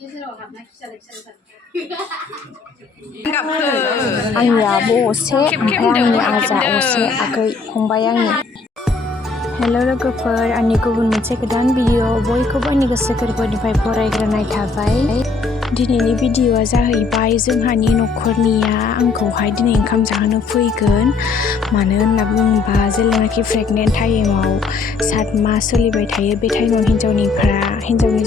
आंनिया असे ओमफ्राय आंनि आजा असे आगै फंबाय आंनि हेल' लोगोफोर आंनि गुबुन मोनसे गोदान भिडिअ बयखौबो आंनि गोसो गोरबोनिफ्राय बरायग्रोनाय थाबाय दिनैनि भिडिअआ जाहैबाय जोंहानि न'खरनिया आंखौहाय दिनै ओंखाम जाहोनो फैगोन मानो होनना बुङोबा जेब्लानाखि प्रेगनेन्ट टाइमाव 7 मास सोलिबाय थायो बे टाइमाव हिन्जावनि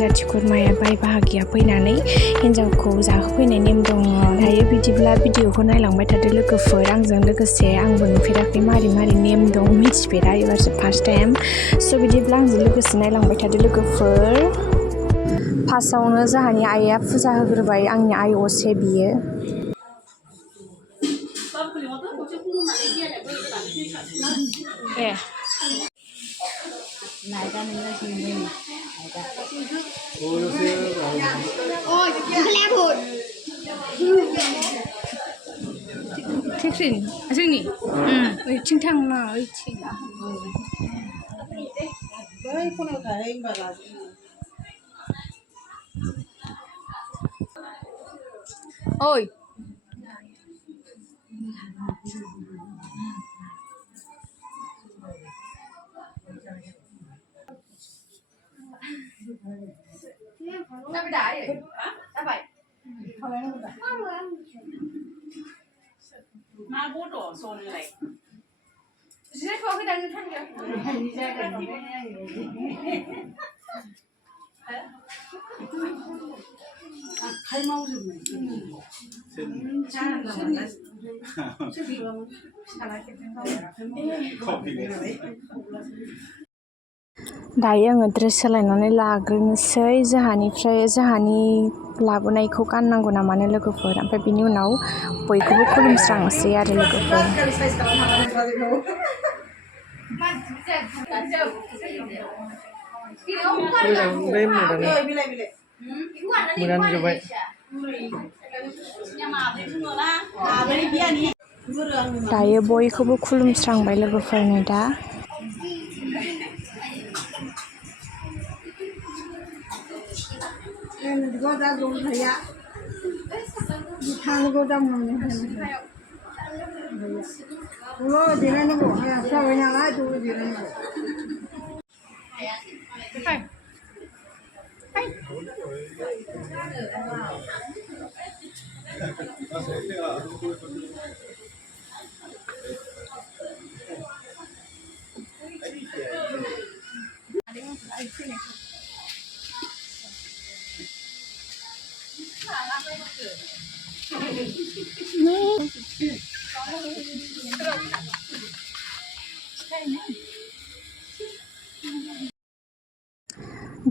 जाथि खुरमाया बाय बाहागिया फैनानै हिन्जावखौ जाहोफैनाय नेम दङ दायो बिदिब्ला भिडिअखौ नायलांबाय थादो लोगोफोर आंजों लोगोसे आंबो नुफेराखै मारै नेम दं मिथिफेरा एबारसो फार्स्ट टाइम स' बिदिब्ला आंजों लोगोसे नायलांबाय थादो लोगोफोर फार्स्टआवनो जोंहानि आइया फुजा होग्रोबाय आंनि आइ असे बियो टिफिन जोंनि ओइथिं थांना ओइथिं बै खनायाव थाहै होनबा ओइ मा बड' ज'नलाय जिरायथ'वाखै दानो थांगोन आखाइ मावजोबनाय दायो आङो ड्रेस सोलायनानै लाग्रोनोसै जोंहानि लाबोनायखौ गाननांगौ नामानो लोगोफोर ओमफ्राय बिनि उनाव बयखौबो खुलुमस्रांनोसै आरो लोगोफोर दायो बयखौबो खुलुमस्रांबाय लोगोफोरनो दा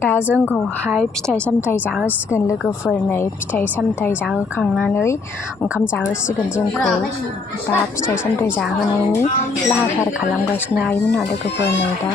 दा जोंखौहाय फिथाइ सामथाइ जाहोसिगोन लोगोफोरनो फिथाइ सामथाइ जाहोखांनानै ओंखाम जाहोसिगोन जोंखौ दा फिथाइ सामथाइ जाहोनायनि लाहार फाहार खालामगासिनो आइमोनहा लोगोफोरनो दा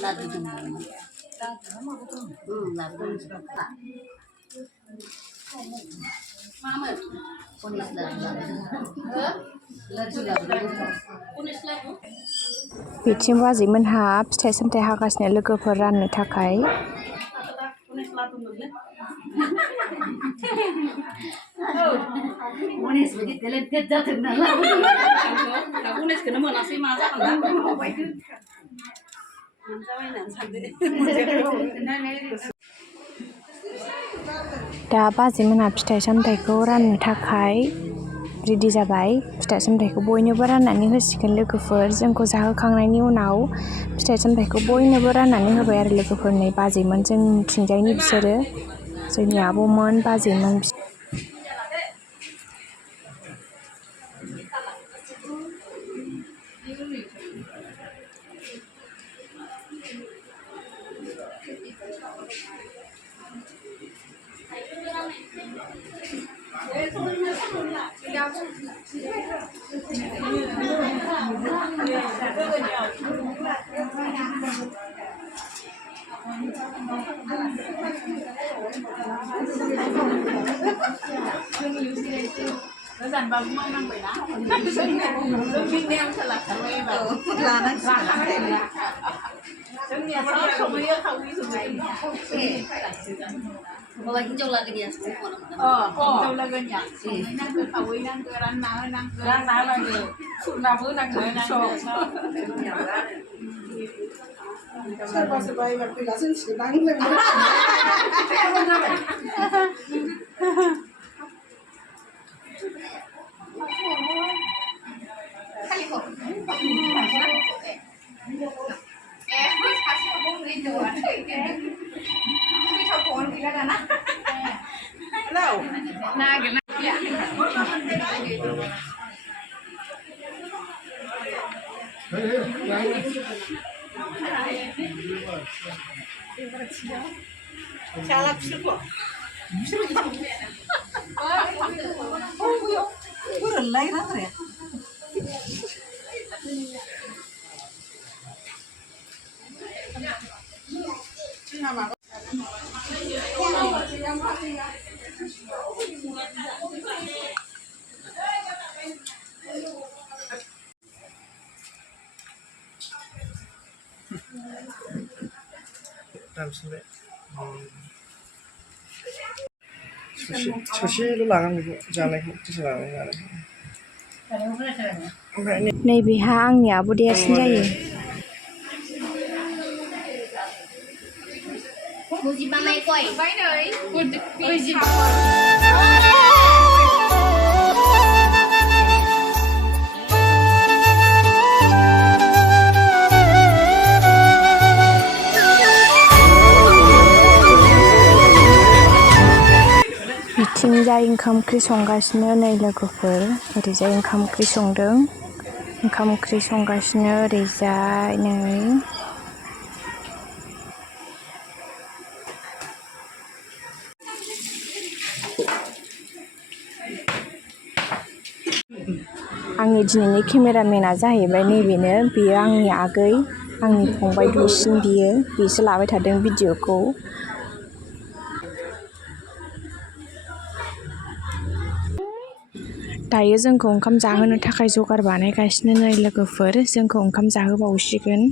Lagu dulu. Lagu suka. Mama, ponis lagu. Ponis lagu. बिथिं बाजैमोनहा फिथाइ सामथाइ हागासिनो लोगोफोर राननो थाखाय Ponis begitu ledet jatuh nalar. Ponis kena mana sih masa kan? दा बाजैमोनहा फिथाइ सामथाइखौ राननो थाखाय रेडि जाबाय फिथाइ सामथाइखौ बयनोबो राननानै होसिगोन लोगोफोर जोंखौ जाहोखांनायनि उनाव फिथाइ सामथाइखौ बयनोबो राननानै होबाय आरो लोगोफोर नै बाजैमोन जोंनिथिंजायनि बिसोरो जोंनि आब'मोन बाजैमोन Bawa hijau lagi dia. Hijau lagi ya. Nang ke kawin nang ke ranah lagi. Sudah pun nang ke nang. Serba waktu langsung sedang lagi. Salah siapa? Kurang lagi apa ya? Social' लागोन बेखौ जानायखौ tuition लानानै नैबेहा आंनि आब' देरसिन जायो Muji mamai koi. बिथिंजाय ओंखाम ओंख्रि संगासिनो नै लोगोफोर ओरैजाय ओंखाम ओंख्रि संदों ओंखाम ओंख्रि संगासिनो ओरैजाय नै आंनि दिनैनि केमेरामेना जाहैबाय नैबेनो बियो आंनि आगै आंनि फंबाय दुइसिन बिसो लाबाय थादों भिडिअखौ दायो जोंखौ ओंखाम जाहोनो थाखाय जगार बानायगासिनो नै लोगोफोर जोंखौ ओंखाम जाहोबावसिगोन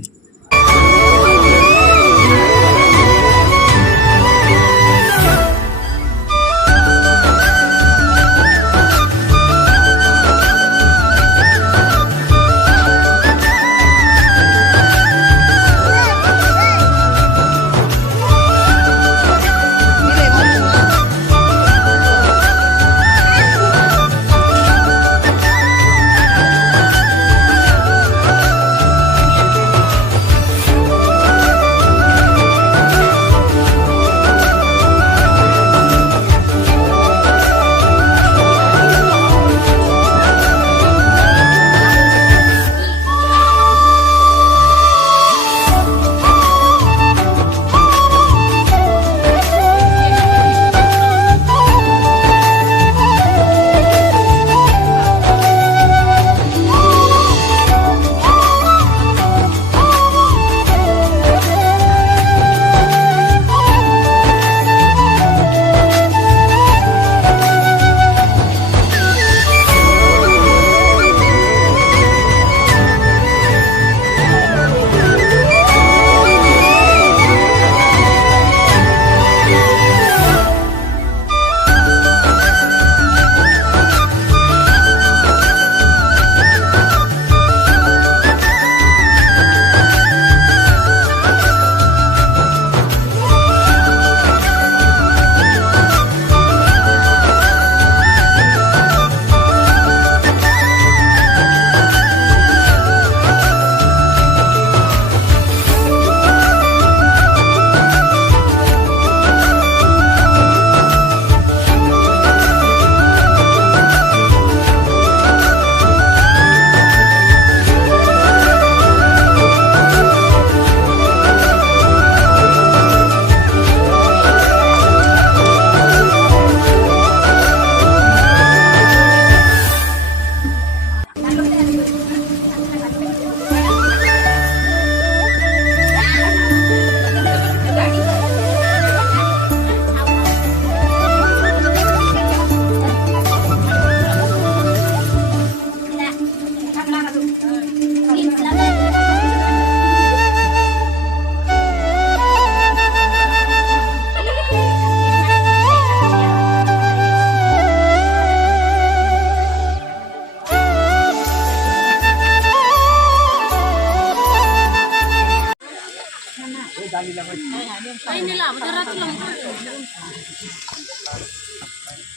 ini lah berat lang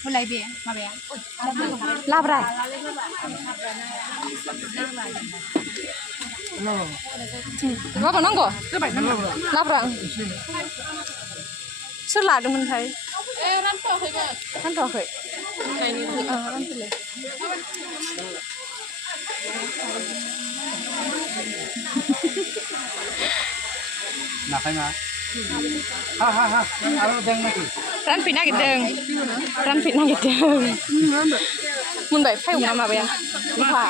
mulai be ma be Labra. Apa nanggo? Labra. Soal ladomen thai. Rantokai. Rantokai. Nak kaya? Ha. Ano deng lagi? Ran pina gideng. Ran pina gideng. Mun bai phai uma ma ba ya. Lupa.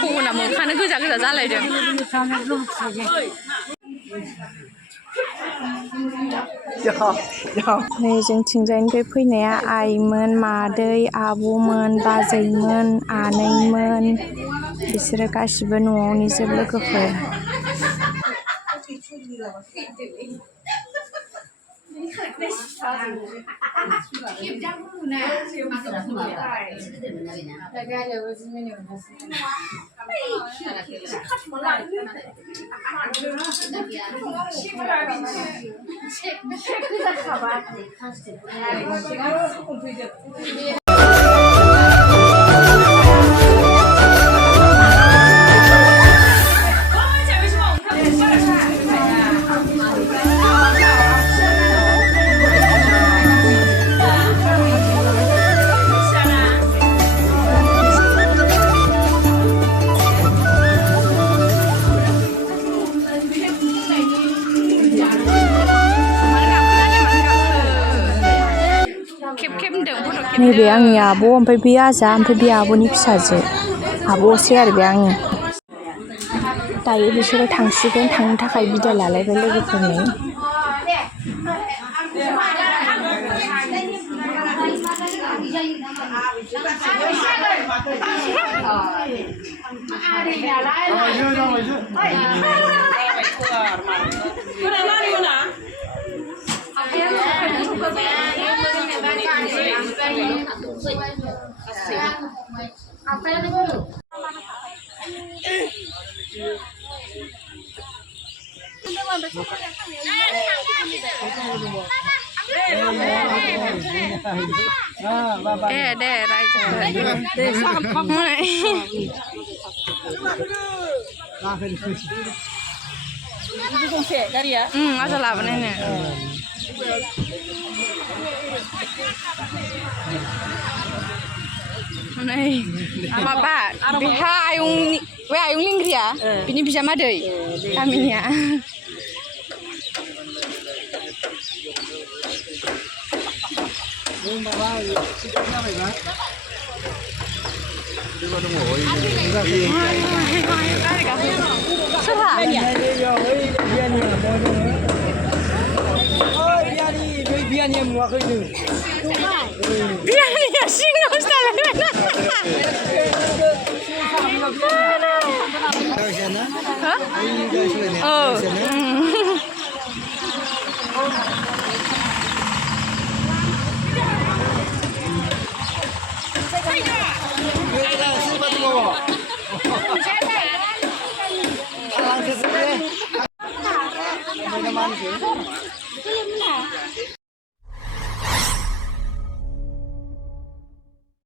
Pukul namun kan kerja jalan aja. नै जोंथिंजायनिफ्राय फैनाया आइमोन मादै आब'मोन बाजैमोन आनैमोन बिसोरो गासिबो न'आवनि जोब लोगोफोर नैबे आंनि आब' ओमफ्राय बे आजा ओमफ्राय बे आब'नि फिसाजो आब' असे आरो बे आंनि दायो बिसोरो थांसिगोन थांनो थाखाय बिदाय लालायबाय लोगोफोरनि deh asal apa nih Nei, apa BH ayung linggri ya, ini bisa madai kaminya. Suha. Biar ya sih nggak usah Oh.